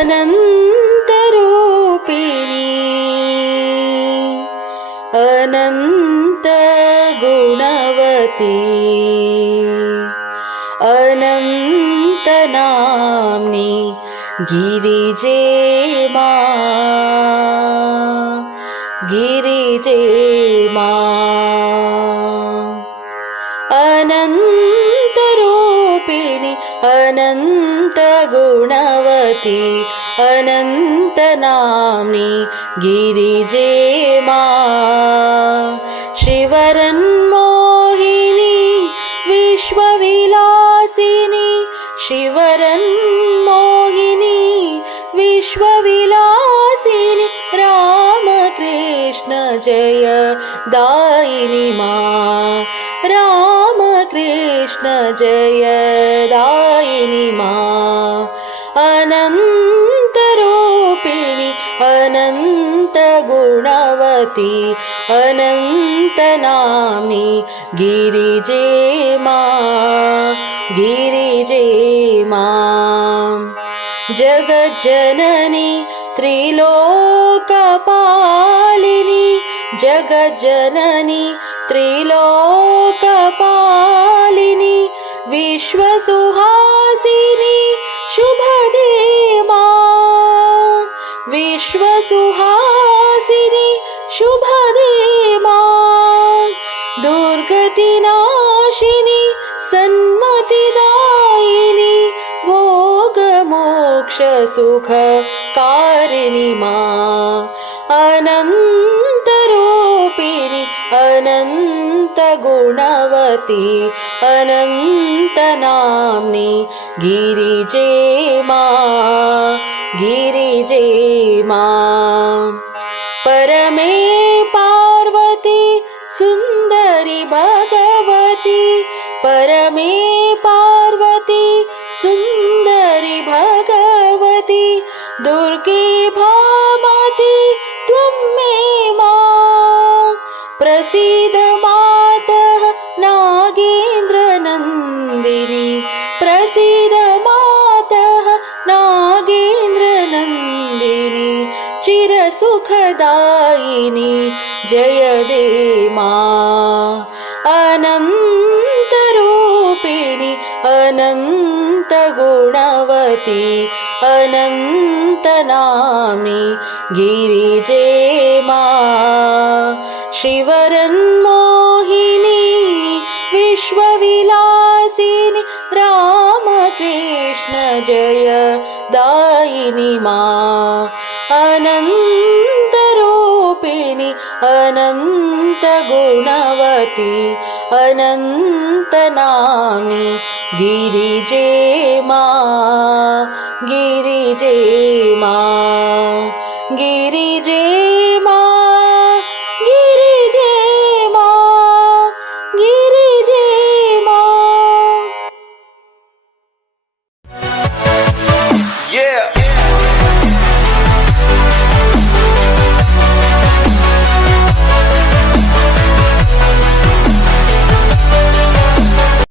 अनन्तरूपिणी अनन्तगुणवती अनन्तनाम्नि गिरिजे मां अनन्तरूपिणि अनन्तगुणवती अनन्तनाम्नि गिरिजे मां श्रीवरन्मोहिनी विश्वविलासिनी श्रीवरन्मोहिनी विश्वविलासिनी रामकृष्ण जय दायिनी मां रामकृष्ण जय दायिनी मां अनन्तरूपिणि अनन्तगुणवती अनन्तनाम्नि गिरिजे मां जगज्जननी त्रिलोकपालिनी जगज्जननी त्रिलोकपालिनी विश्वसुहासिनी शुभदे मां विश्वसुहासिनी शुभदे मां दुर्गतिनाशिनी सन्मतिदायिनी भोगमोक्षसुखकारिणी मां अनन्तरूपिणि अनन्तगुणवती अनन्तनाम्नि गिरिजे मां परमे पार्वती सुन्दरी भगवती परमे पार्वती सुन्दरी भगवती दुर्गे भामती त्वं मे मां प्रसीद मातः नागेन्द्रनन्दिनी प्रसीद मातः नागेन्द्रनन्दिनी चिरसुखदायिनी जय दे मां अनन्तरूपिणि अनन्तगुणवती अनन्तनाम्नि गिरिजे मां श्रीवरन्मोहिनी विश्वविलासिनी रामकृष्ण जय दायिनी मां अनन्तरूपिणि अनन्तगुणवती अनन्तनाम्नि गिरिजे मां